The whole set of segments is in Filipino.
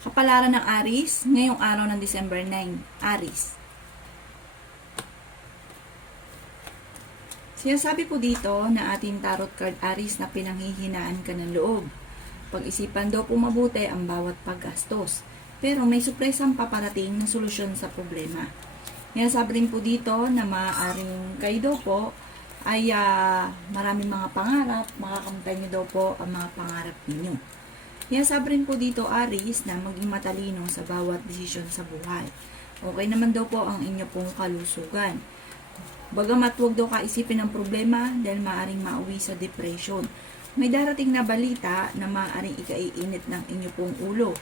Kapalaran ng Aries, ngayong araw ng December 9. Aries. Sinasabi po dito na ating tarot card Aries na pinanghihinaan ka ng loob. Pag-isipan daw po mabuti ang bawat paggastos. Pero may surpresang paparating na solusyon sa problema. Sinasabi rin po dito na maaaring kayo daw po ay maraming mga pangarap, makakamtan niyo daw po ang mga pangarap ninyo. Sinasabi rin po dito Aries na maging matalino sa bawat desisyon sa buhay. Okay naman daw po ang inyo pong kalusugan. Bagamat huwag daw kaisipin ang problema dahil maaaring mauwi sa depression. May darating na balita na maaaring ikaiinit ng inyo pong ulo.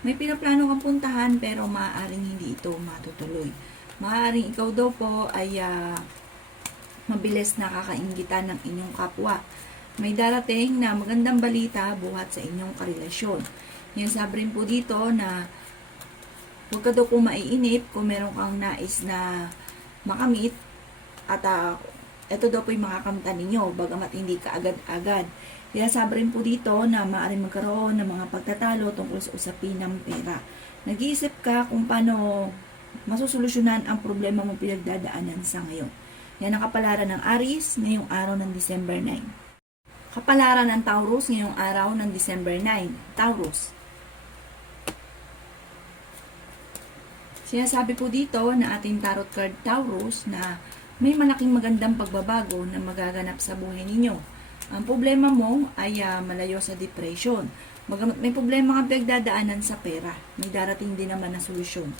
May pinaplano kang puntahan pero maaaring hindi ito matutuloy. Maaaring ikaw daw po ay mabilis nakakainggitan ng inyong kapwa. May darating na magandang balita buhat sa inyong karelasyon. Yan sabi rin po dito na huwag ka daw po maiinip kung meron kang nais na makamit at ito daw po yung makakamtan ninyo bagamat hindi ka agad-agad. Kaya sabi rin po dito na maaaring magkaroon ng mga pagtatalo tungkol sa usapin ng pera. Nag-iisip ka kung paano masusolusyonan ang problema mong pinagdadaanan sa ngayon. Yan ang kapalaran ng Aries ngayong araw ng December 9. Kapalaran ng Taurus ngayong araw ng December 9. Taurus. Sinasabi po dito na ating tarot card Taurus na may malaking magandang pagbabago na magaganap sa buhay ninyo. Ang problema mo ay malayo sa depression. May problema kang pinagdadaanan sa pera. May darating din naman na solusyon.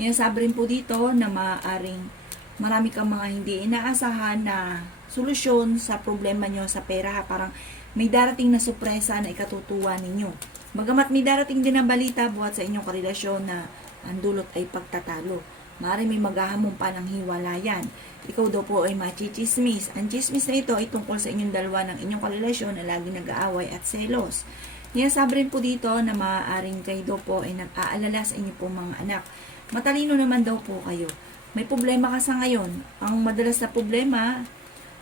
Sinasabi rin po dito na marami kang mga hindi inaasahan na solusyon sa problema nyo sa pera. Parang may darating na sorpresa na ikatutuwa ninyo. Bagamat may darating din na balita buhat sa inyong karelasyon na ang dulot ay pagtatalo. Maaaring may maghahamon pa ng hiwalayan. Ikaw daw po ay machichismis. Ang chismis na ito ay tungkol sa inyong dalawa ng inyong karelasyon na lagi nag-aaway at selos. Sabi rin po dito na maaaring kayo daw po ay nag-aalala sa inyong pong mga anak. Matalino naman daw po kayo. May problema ka sa ngayon. Ang madalas na problema,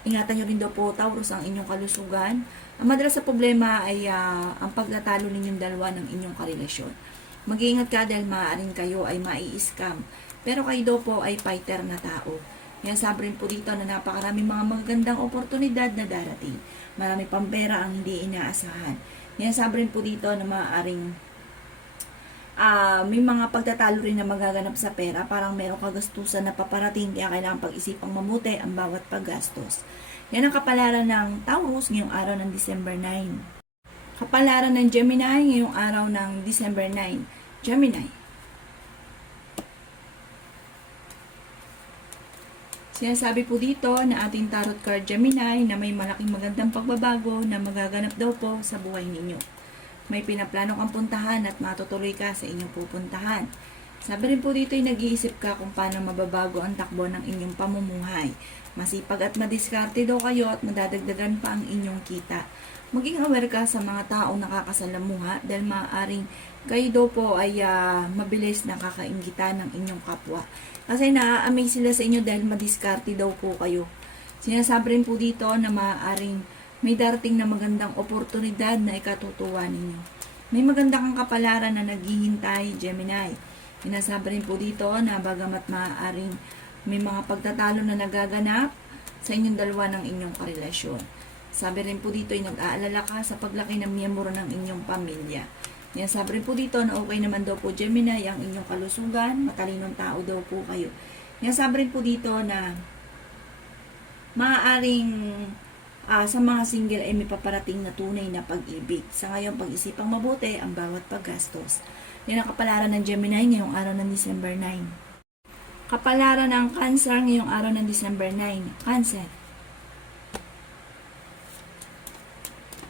ingatan nyo rin daw po Taurus ang inyong kalusugan. Ang madalas na problema ay ang pagtatalo ninyong dalawa ng inyong karelasyon. Mag-iingat ka dahil maaaring kayo ay mai-scam. Pero kayo daw po ay fighter na tao. Sabi rin po dito na napakaraming mga magagandang oportunidad na darating. Marami pang pera ang hindi inaasahan. Sabi rin po dito na maaaring may mga pagtatalo rin na magaganap sa pera. Parang merong kagastusan na paparating kaya kailangan pag-isipang mabuti ang bawat paggastos. Yan ang kapalaran ng Taurus ngayong araw ng December 9. Kapalaran ng Gemini ngayong araw ng December 9. Gemini. Sinasabi po dito na ating tarot card Gemini na may malaking magandang pagbabago na magaganap daw po sa buhay ninyo. May pinaplano kang puntahan at matutuloy ka sa inyong pupuntahan. Sabi rin po dito ay nag-iisip ka kung paano mababago ang takbo ng inyong pamumuhay. Masipag at madiskarte daw kayo at madadagdagan pa ang inyong kita. Maging aware ka sa mga taong nakakasalamuha dahil maaaring kayo daw po ay mabilis nakakainggitan ng inyong kapwa. Kasi na-amaze sila sa inyo dahil madiskarte daw po kayo. Sinasabi rin po dito na maaaring may darating na magandang oportunidad na ikatutuwa ninyo. May maganda kang kapalaran na naghihintay, Gemini. Sinasabi rin po dito na bagamat maaaring may mga pagtatalo na nagaganap sa inyong dalawa ng inyong karelasyon. Sabi rin po dito ay nag-aalala ka sa paglaki ng miyembro ng inyong pamilya. Sabi rin po dito na okay naman daw po Gemini ang inyong kalusugan, matalinong tao daw po kayo. Sabi rin po dito na maaaring sa mga single ay may paparating na tunay na pag-ibig. Sa ngayon, pag-isipang mabuti ang bawat paggastos. Yan ang kapalaran ng Gemini ngayong araw ng December 9. Kapalaran ng Cancer ngayong araw ng December 9. Cancer.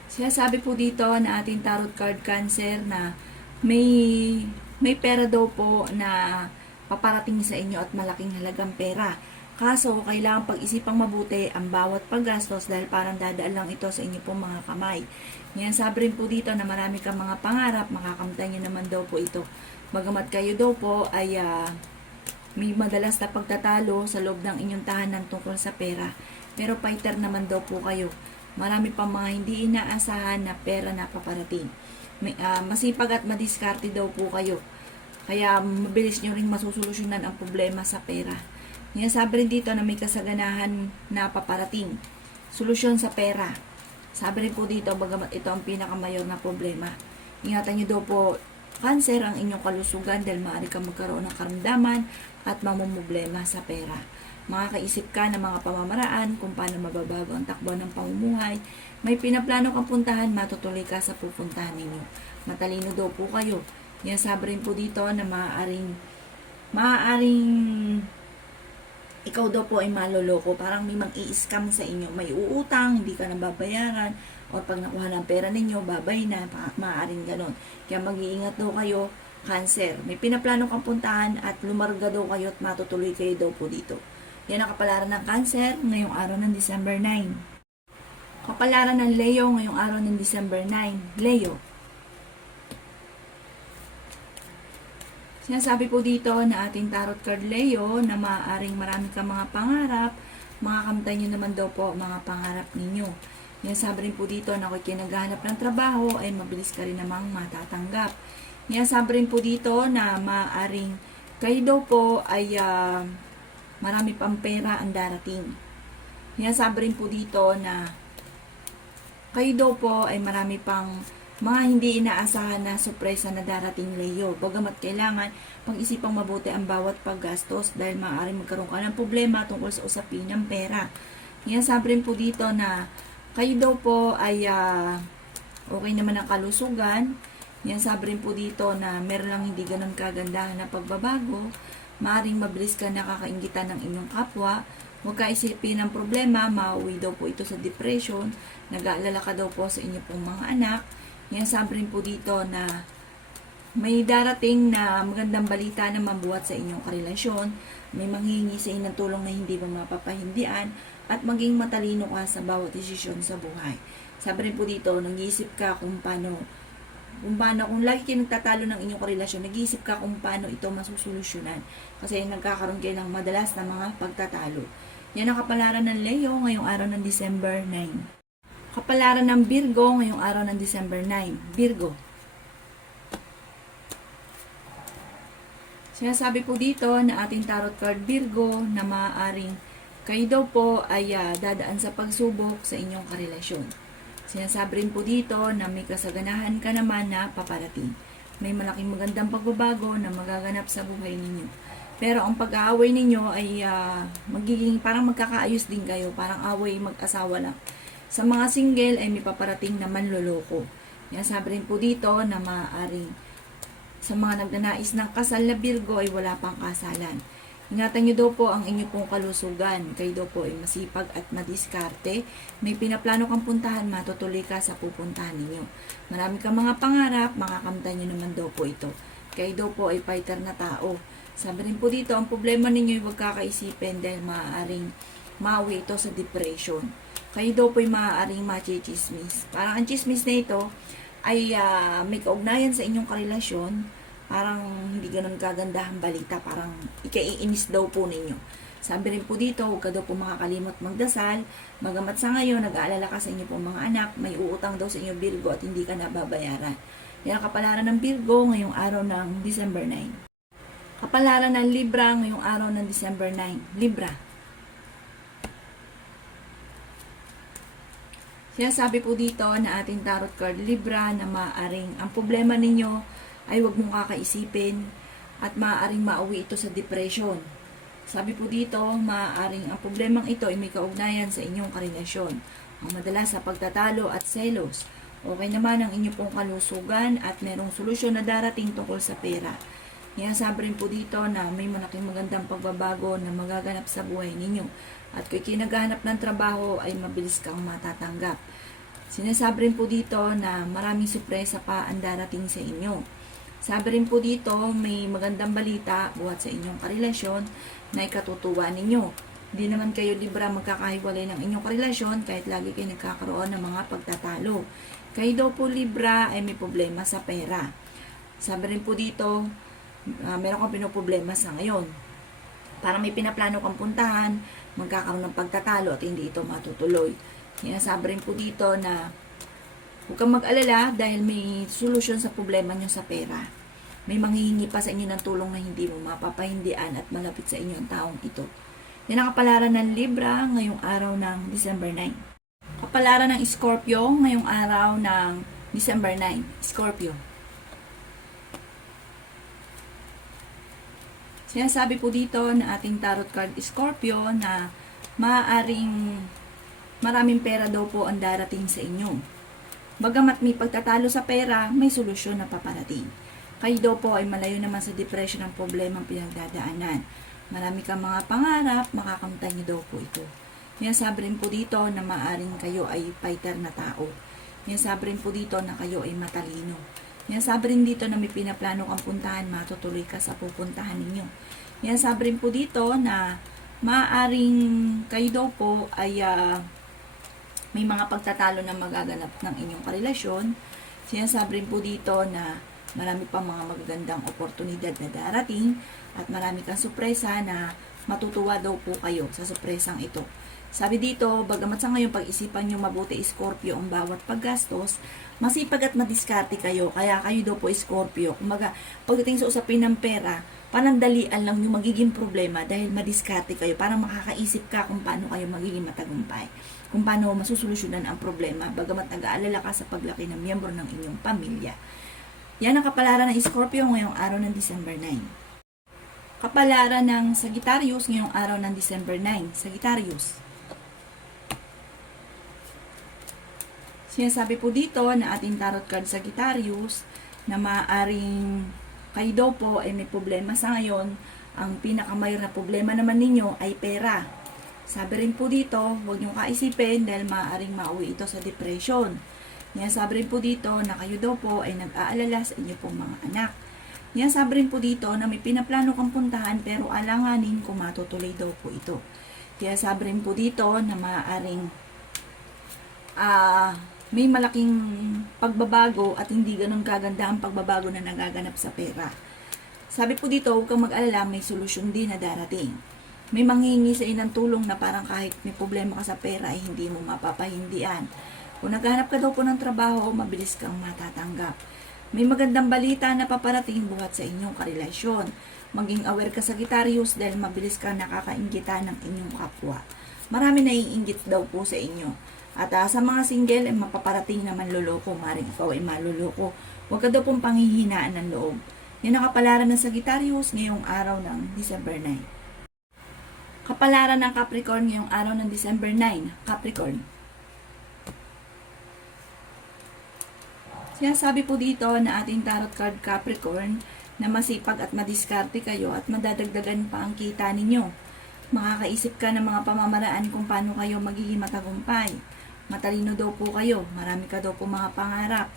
Sinasabi po dito na ating tarot card Cancer na may pera daw po na paparating sa inyo at malaking halagang pera. Kaso, kailangan pag-isipang mabuti ang bawat paggastos dahil parang dadaan lang ito sa inyo pong mga kamay. Sabi rin po dito na marami kang mga pangarap, makakamtan nyo naman daw po ito. Bagamat kayo daw po ay may madalas na pagtatalo sa loob ng inyong tahanan tungkol sa pera. Pero fighter naman daw po kayo. Marami pang mga hindi inaasahan na pera na paparating. Masipag at madiskarte daw po kayo. Kaya mabilis nyo rin masusolusyonan ang problema sa pera. Sabi rin dito na may kasaganahan na paparating. Solusyon sa pera. Sabi rin po dito, bagamat ito ang pinakamayor na problema. Ingatan nyo daw po, cancer, ang inyong kalusugan dahil maaari kang magkaroon ng karamdaman at mamumblema sa pera. Makakaisip ka ng mga pamamaraan kung paano mababago ang takbo ng pamumuhay. May pinaplano kang puntahan, matutuloy ka sa pupuntahan ninyo. Matalino daw po kayo. Sabi rin po dito na maaaring ikaw daw po ay maloloko. Parang may mag-i-scam sa inyo. May uutang, hindi ka nababayaran. O pag nakuha ng pera ninyo, babay na. Maaaring ganon. Kaya mag-iingat daw kayo, cancer. May pinaplano kang puntahan at lumarga daw kayo at matutuloy kayo daw po dito. Yan ang kapalaran ng cancer ngayong araw ng December 9. Kapalaran ng Leo ngayong araw ng December 9. Leo. Sinasabi po dito na ating tarot card Leo na maaaring marami kang mga pangarap, makakamtan nyo naman daw po mga pangarap ninyo. Sabi rin po dito na kung kinaghanap ng trabaho ay mabilis ka rin namang matatanggap. Sabi rin po dito na maaaring kayo daw po ay marami pang pera ang darating. Sabi rin po dito na kayo daw po ay marami pang mga hindi inaasahan na sorpresa na darating Leo. Bagamat kailangan pag-isipang mabuti ang bawat paggastos dahil maaaring magkaroon ka ng problema tungkol sa usapin ng pera. Sabi rin po dito na kayo daw po ay okay naman ang kalusugan. Sabi rin po dito na meron lang hindi ganun kagandahan na pagbabago. Maaaring mabilis ka nakakaingitan ng inyong kapwa. Huwag ka isipin ng problema, mauwi daw po ito sa depression. Nag-aalala ka daw po sa inyo pong mga anak. Sabi rin po dito na may darating na magandang balita na mabuhat sa inyong karelasyon. May manghingi sa inyo ng tulong na hindi mo mapapahindian at maging matalino ka sa bawat desisyon sa buhay. Sabi rin po dito, nag-iisip ka kung kung lagi kayo nagtatalo ng inyong karelasyon, nag-iisip ka kung paano ito masusolusyonan. Kasi nagkakaroon kayo ng madalas na mga pagtatalo. Yan ang kapalaran ng Leo ngayong araw ng December 9. Kapalaran ng Virgo ngayong araw ng December 9. Virgo. Sinasabi po dito na ating tarot card Virgo na maaaring kayo daw po ay dadaan sa pagsubok sa inyong karelasyon. Sinasabi rin po dito na may kasaganahan ka naman na paparating. May malaking magandang pagbabago na magaganap sa buhay ninyo. Pero ang pag-aaway ninyo ay magiging parang magkakaayos din kayo. Parang away mag-asawa lang. Sa mga single ay may paparating na manloloko. Sabi rin po dito na maaaring sa mga nagnanais ng kasal na Virgo ay wala pang kasalan. Ingatan nyo daw po ang inyo pong kalusugan. Kayo daw po ay masipag at madiskarte. May pinaplano kang puntahan, matutuloy ka sa pupuntahan ninyo. Marami kang mga pangarap, makakamtan nyo naman daw po ito. Kayo daw po ay fighter na tao. Sabi rin po dito, ang problema ninyo ay huwag kakaisipin dahil maaaring mauwi ito sa depression. Kayo daw po ay maaaring machismis. Parang ang chismis na ito ay may kaugnayan sa inyong karelasyon. Parang hindi ganun kagandahang balita. Parang ikaiinis daw po ninyo. Sabi rin po dito, huwag ka daw po makakalimot magdasal. Bagamat sa ngayon, nag-aalala ka sa inyo po mga anak, may uutang daw sa inyo Virgo at hindi ka nababayaran. Yan ang kapalaran ng Virgo ngayong araw ng December 9. Kapalaran ng Libra ngayong araw ng December 9. Libra. Sinasabi po dito na ating tarot card Libra na maaaring ang problema ninyo ay huwag mong kakaisipin at maaaring mauwi ito sa depression. Sabi po dito, maaaring ang problemang ito ay may kaugnayan sa inyong karelasyon. Ang madalas sa pagtatalo at selos. Okay naman ang inyong pong kalusugan at merong solusyon na darating tungkol sa pera. Sabi rin po dito na may malaking magandang pagbabago na magaganap sa buhay ninyo. At kung kinaghanap ng trabaho ay mabilis kang matatanggap. Sinasabi rin po dito na maraming sorpresa pa ang darating sa inyo. Sabi rin po dito may magandang balita buhat sa inyong karelasyon na ikatutuwa ninyo. Hindi naman kayo Libra magkakahiwalay ng inyong karelasyon kahit lagi kayo nagkakaroon ng mga pagtatalo. Kayo daw po Libra ay may problema sa pera. Sabi rin po dito meron kang pinoproblema sa ngayon. Para may pinaplano kang puntahan, magkakaroon ng pagtatalo at hindi ito matutuloy. Sabi rin po dito na Huwag kang mag-alala dahil may solusyon sa problema nyo sa pera. May manghihingi pa sa inyo ng tulong na hindi mo mapapahindian at malapit sa inyo ang taong ito. Yan ang kapalaran ng Libra ngayong araw ng December 9. Kapalaran ng Scorpio ngayong araw ng December 9. Scorpio. Sinasabi po dito na ating tarot card Scorpio na maaaring maraming pera daw po ang darating sa inyo. Bagamat may pagtatalo sa pera, may solusyon na paparating. Kayo daw po ay malayo naman sa depression ng problemang pinagdadaanan. Marami kang mga pangarap, makakamtan niyo daw po ito. Sinasabi rin po dito na maaaring kayo ay fighter na tao. Sinasabi rin po dito na kayo ay matalino. Sinasabi rin dito na may pinaplano kang puntahan, matutuloy ka sa pupuntahan ninyo. Sinasabi rin po dito na maaaring kayo daw po ay may mga pagtatalo na magaganap ng inyong karelasyon. Sinasabi rin po dito na marami pang mga magagandang oportunidad na darating at marami kang sorpresa na matutuwa daw po kayo sa sorpresang ito. Sabi dito, bagamat sa ngayon pag-isipan nyo mabuti Scorpio ang bawat paggastos, masipag at madiskarte kayo, kaya kayo daw po Scorpio. Kumaga, pagdating sa usapin ng pera, panandalian lang yung magiging problema dahil madiskarte kayo, para makakaisip ka kung paano kayo magiging matagumpay, kung paano masusolusyonan ang problema, bagamat nag-aalala ka sa paglaki ng miyembro ng inyong pamilya. Yan ang kapalaran ng Scorpio ngayong araw ng December 9. Kapalaran ng Sagittarius ngayong araw ng December 9. Sagittarius. Sinasabi po dito na ating tarot card Sagittarius na maaaring kayo daw po ay may problema sa ngayon. Ang pinakamayor na problema naman ninyo ay pera. Sabi rin po dito, huwag niyong kaisipin dahil maaaring mauwi ito sa depression. Sabi rin po dito na kayo daw po ay nag-aalala sa inyo pong mga anak. Sabi rin po dito na may pinaplano kang puntahan pero alanganin kung matutuloy daw po ito. Sabi rin po dito na maaaring may malaking pagbabago at hindi ganun kaganda ang pagbabago na nagaganap sa pera. Sabi po dito, huwag kang mag-alala, may solusyon din na darating. May manghihingi sa inang tulong na parang kahit may problema ka sa pera ay hindi mo mapapahindian. Kung naghahanap ka daw po ng trabaho, mabilis kang matatanggap. May magandang balita na paparating buhat sa inyong karelasyon. Maging aware ka Sagittarius dahil mabilis kang nakakainggita ng inyong kapwa. Marami naiinggit daw po sa inyo. At sa mga single, ay mapaparating na manloloko. Maring ikaw ay maluloko. Huwag ka daw pong panghihinaan ng loob. Yan ang kapalaran ng Sagittarius ngayong araw ng December 9. Kapalaran ng Capricorn ngayong araw ng December 9. Capricorn. Sinasabi po dito na ating tarot card Capricorn na masipag at madiskarte kayo at madadagdagan pa ang kita ninyo. Makakaisip ka ng mga pamamaraan kung paano kayo magiging matagumpay. Matalino daw po kayo, marami ka daw po mga pangarap.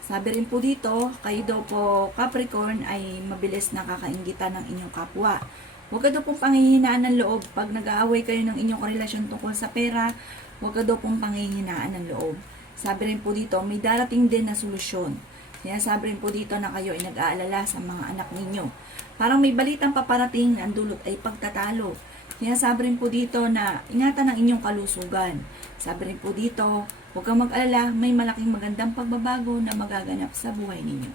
Sabi rin po dito, kayo daw po Capricorn ay mabilis nakakainggitan ng inyong kapwa. Huwag ka daw pong panghihinaan ng loob. Pag nag-aaway kayo ng inyong relasyon tungkol sa pera, huwag ka daw pong panghihinaan ng loob. Sabi rin po dito, may darating din na solusyon. Sabi rin po dito na kayo ay nag-aalala sa mga anak ninyo. Parang may balitang paparating na ang dulot ay pagtatalo. Sabi rin po dito na ingatan ang inyong kalusugan. Sabi rin po dito, huwag kang mag-alala, may malaking magandang pagbabago na magaganap sa buhay ninyo.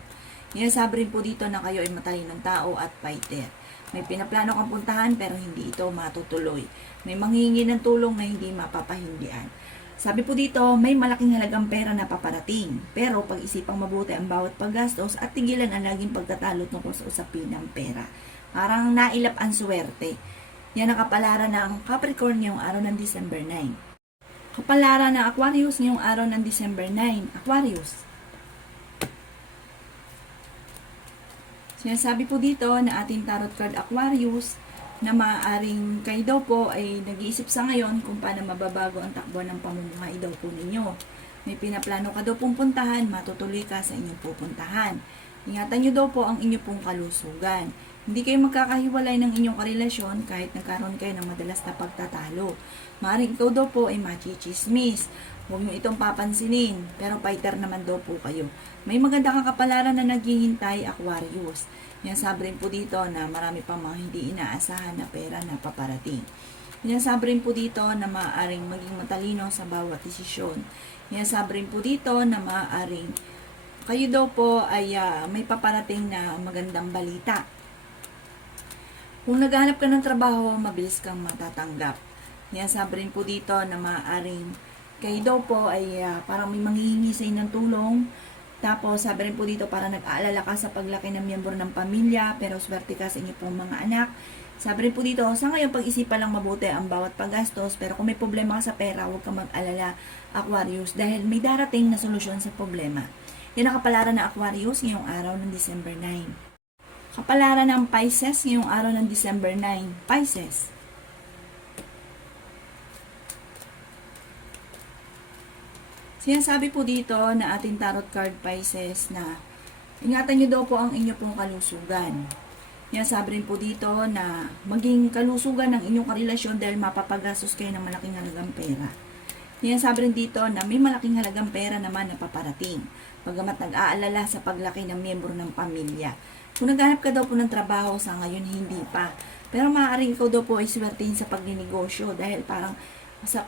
Sabi rin po dito na kayo ay matalinong tao at fighter. May pinaplano kang puntahan pero hindi ito matutuloy. May manghihingi ng tulong na hindi mapapahindian. Sabi po dito, may malaking halagang pera na paparating. Pero pag-isipang mabuti ang bawat paggastos at tigilan ang laging pagtatalo tungkol sa usapin ng pera. Parang nailap ang swerte. Yan ang kapalaran ng Capricorn ngayong araw ng December 9. Kapalaran ng Aquarius ngayong araw ng December 9. Aquarius. Sinasabi po dito na ating tarot card Aquarius na maaaring kayo daw po ay nag-iisip sa ngayon kung paano mababago ang takbo ng pamumuhay daw po ninyo. May pinaplano ka daw pong puntahan, matutuloy ka sa inyong pupuntahan. Ingatan nyo daw po ang inyong pong kalusugan. Hindi kayo magkakahiwalay ng inyong karelasyon kahit nagkaroon kayo ng madalas na pagtatalo. Maaaring ikaw daw po ay machichismis. Huwag nyo itong papansinin, pero fighter naman daw po kayo. May maganda kang kapalaran na naghihintay, Aquarius. Sabi rin po dito na marami pang mga hindi inaasahan na pera na paparating. Sinasabi rin po dito na maaaring maging matalino sa bawat desisyon. Sinasabi rin po dito na maaaring kayo daw po ay may paparating na magandang balita. Kung naghahanap ka ng trabaho, mabilis kang matatanggap. Sinasabi rin po dito na maaaring kayo daw po ay parang may manghihingi sa inyo ng tulong. Tapos sabi rin po dito para nag-aalala ka sa paglaki ng miyembro ng pamilya, pero swerte ka sa inyo pong mga anak. Sabi rin po dito, sa ngayon pag-isipan lang mabuti ang bawat paggastos, pero kung may problema ka sa pera, huwag kang mag-alala, Aquarius, dahil may darating na solusyon sa problema. Yan ang kapalaran ng Aquarius ngayong araw ng December 9. Kapalaran ng Pisces ngayong araw ng December 9. Pisces. Sinasabi po dito na ating tarot card Pisces na ingatan nyo daw po ang inyo pong kalusugan. Sinasabi rin po dito na maging kalusugan ng inyong karelasyon dahil mapapagastos kayo ng malaking halagang pera. Sinasabi rin dito na may malaking halagang pera naman na paparating, bagamat nag-aalala sa paglaki ng miyembro ng pamilya. Kung naghanap ka daw po ng trabaho sa ngayon, hindi pa. Pero maaaring ikaw daw po ay swertein sa pagninegosyo dahil parang sa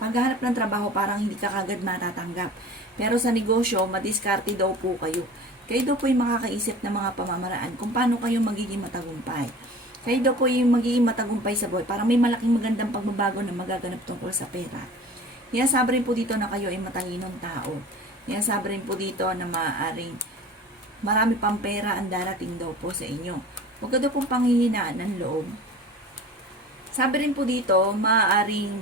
paghahanap ng trabaho parang hindi ka kagad matatanggap. Pero sa negosyo, madiskarte daw po kayo. Kayo daw po yung makakaisip ng mga pamamaraan kung paano kayo magiging matagumpay. Kayo daw po yung magiging matagumpay sa buhay. Parang may malaking magandang pagbabago na magaganap tungkol sa pera. Sabi rin po dito na kayo ay matalinong tao. Sabi rin po dito na maaaring marami pang pera ang darating daw po sa inyo. Huwag ka daw pong panghihinaan ng loob. Sabi rin po dito, maaaring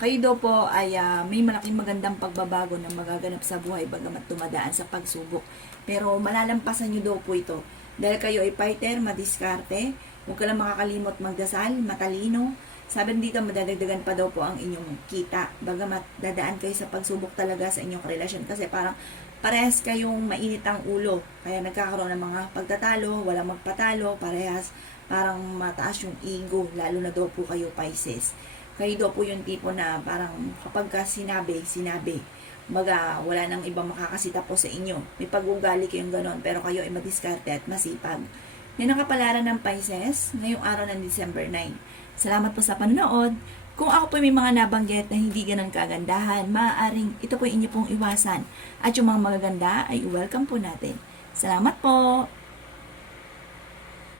kayo daw po ay may malaking magandang pagbabago na magaganap sa buhay bagamat tumadaan sa pagsubok. Pero malalampasan nyo daw po ito. Dahil kayo ay fighter, madiskarte, huwag ka lang makakalimot magdasal, matalino. Sabi dito, madadagdagan pa daw po ang inyong kita. Bagamat dadaan kayo sa pagsubok talaga sa inyong relasyon. Kasi parang parehas kayong mainit ang ulo. Kaya nagkakaroon ng mga pagtatalo, walang magpatalo, parehas parang mataas yung ego. Lalo na daw po kayo Pisces. Kayo daw po yung tipo na parang kapag ka sinabi, wala nang ibang makakasita po sa inyo. May pag-ugali kayong ganon, pero kayo ay madiskarte at masipag. Yan ang kapalaran ng Pisces ngayong araw ng December 9. Salamat po sa panonood. Kung ako po may mga nabanggit na hindi ganun kagandahan, maaaring ito po inyo pong iwasan. At yung mga magaganda ay welcome po natin. Salamat po!